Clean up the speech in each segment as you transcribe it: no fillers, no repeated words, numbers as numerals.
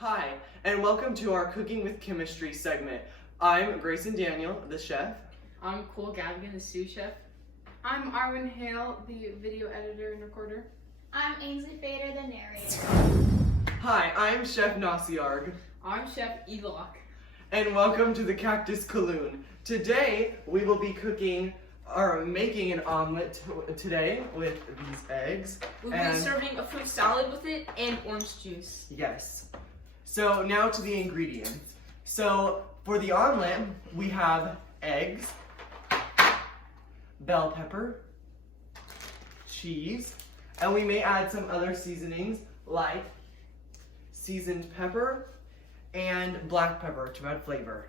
Hi, and welcome to our Cooking with Chemistry segment. I'm Grayson Daniel, the chef. I'm Cole Gavigan, the Sous chef. I'm Arwen Hale, the video editor and recorder. I'm Ainsleigh, the narrator. Hi, I'm Chef Nasiarg. I'm Chef Eaglelock. And welcome to the Cactus Caloon. Today, we will be making an omelet today with these eggs. We'll be serving a fruit salad with it and orange juice. Yes. So now to the ingredients. So for the omelet, we have eggs, bell pepper, cheese, and we may add some other seasonings like seasoned pepper and black pepper to add flavor.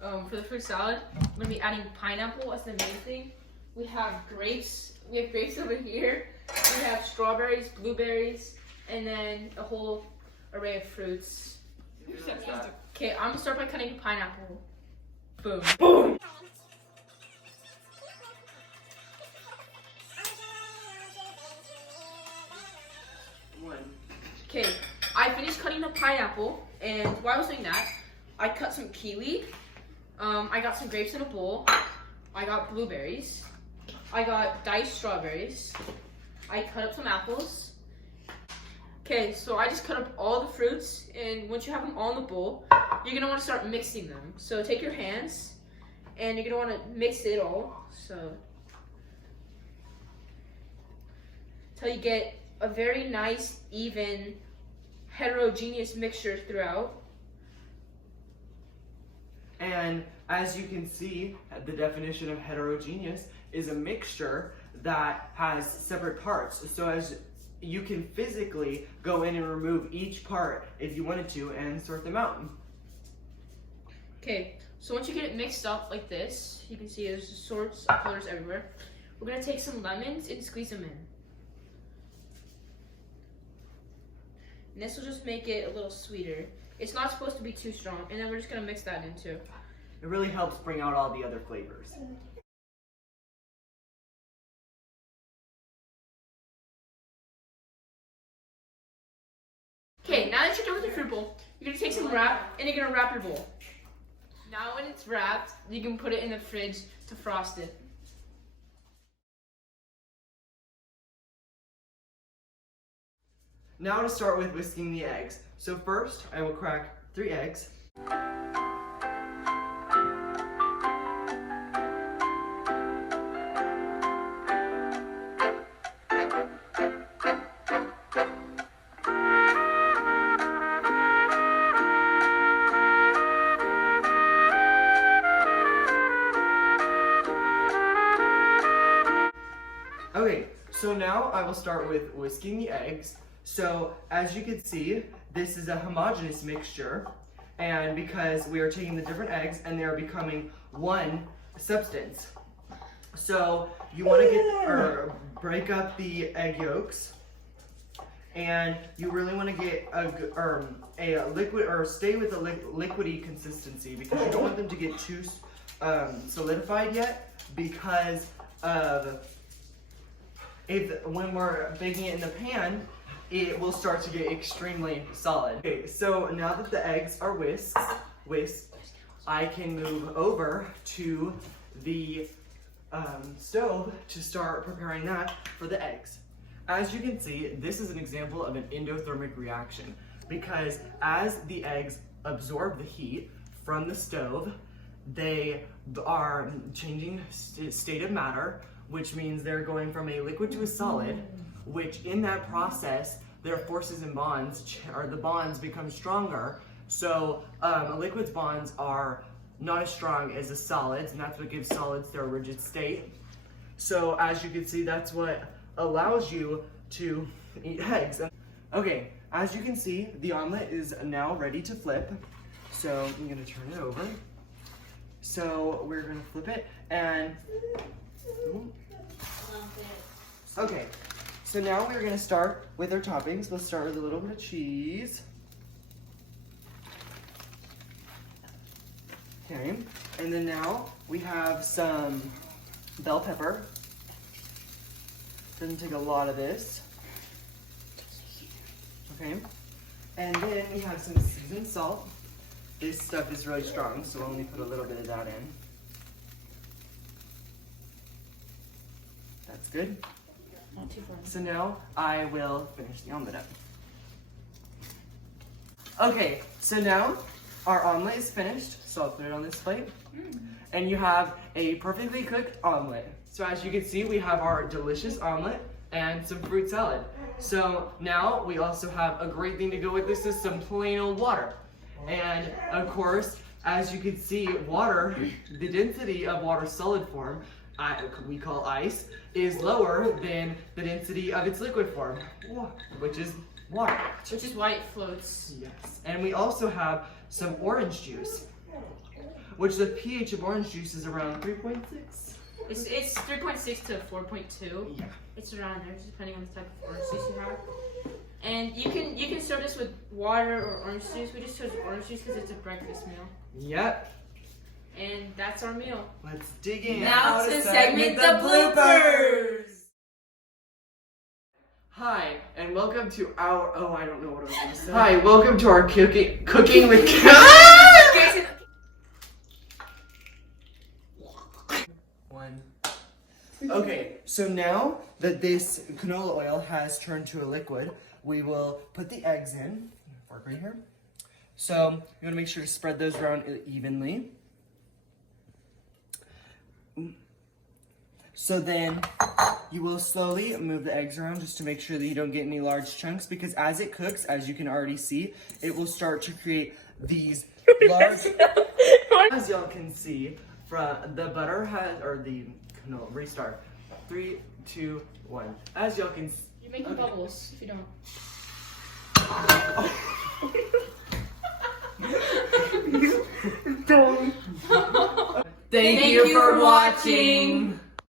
For the fruit salad, I'm going to be adding pineapple as the main thing. We have grapes. We have grapes over here. We have strawberries, blueberries, and then a whole array of fruits. Okay, I'm going to start by cutting pineapple. Boom. Boom! Okay, I finished cutting the pineapple, and while I was doing that, I cut some kiwi. I got some grapes in a bowl. I got blueberries. I got diced strawberries. I cut up some apples. Okay, so I just cut up all the fruits, and once you have them all in the bowl, you're gonna want to start mixing them. So take your hands, and you're gonna want to mix it all. So until you get a very nice, even, heterogeneous mixture throughout. And as you can see, the definition of heterogeneous is a mixture that has separate parts. So as you can physically go in and remove each part if you wanted to and sort them out. Okay, so once you get it mixed up like this, you can see there's sorts of colors everywhere. We're gonna take some lemons and squeeze them in. And this will just make it a little sweeter. It's not supposed to be too strong, and then we're just gonna mix that in too. It really helps bring out all the other flavors. Okay, now that you're done with your fruit bowl, you're gonna take some wrap, and you're gonna wrap your bowl. Now when it's wrapped, you can put it in the fridge to frost it. Now to start with whisking the eggs. So first, I will crack 3 eggs. Okay, so now I will start with whisking the eggs. So as you can see, this is a homogeneous mixture, and because we are taking the different eggs and they are becoming one substance. So you want to break up the egg yolks, and you really want to get a liquid, or stay with a liquidy consistency, because you don't want them to get too solidified yet, because when we're baking it in the pan, it will start to get extremely solid. Okay, so now that the eggs are whisked, I can move over to the stove to start preparing that for the eggs. As you can see, this is an example of an endothermic reaction, because as the eggs absorb the heat from the stove, they are changing state of matter, which means they're going from a liquid to a solid, which in that process, their forces and bonds, or the bonds, become stronger. So a liquid's bonds are not as strong as a solid's, and that's what gives solids their rigid state. So as you can see, that's what allows you to eat eggs. Okay, as you can see, the omelet is now ready to flip. So I'm gonna turn it over. So we're gonna flip it, and okay, so now we're gonna start with our toppings. We'll start with a little bit of cheese. Okay, and then now we have some bell pepper. Doesn't take a lot of this. Okay, And then we have some seasoned salt. This stuff is really strong, so we'll only put a little bit of that in. That's good. Not too far. So now I will finish the omelet up. Okay, so now our omelet is finished, so I'll put it on this plate. And you have a perfectly cooked omelet. So as you can see, we have our delicious omelet and some fruit salad. So now we also have a great thing to go with this is some plain old water. And of course, as you can see, water, the density of water solid form, we call ice, is lower than the density of its liquid form, which is water. Which is why it floats. Yes. And we also have some orange juice, which the pH of orange juice is around 3.6. It's 3.6 to 4.2. Yeah. It's around there, just depending on the type of orange juice you have. And you can serve this with water or orange juice. We just chose orange juice because it's a breakfast meal. Yep. And that's our meal. Let's dig in. Now to segment the bloopers. Hi, and welcome to our. Oh, I don't know what I was going to say. Hi, welcome to our cooking with. Grayson. One. Okay, so now that this canola oil has turned to a liquid, we will put the eggs in. Fork right here. So you want to make sure to spread those around evenly. So then you will slowly move the eggs around just to make sure that you don't get any large chunks, because as it cooks, as you can already see, it will start to create these large, as y'all can see, from the butter has, or the, no, restart. 3, 2, 1. As y'all can see. You're making bubbles if you don't. Thank you for watching.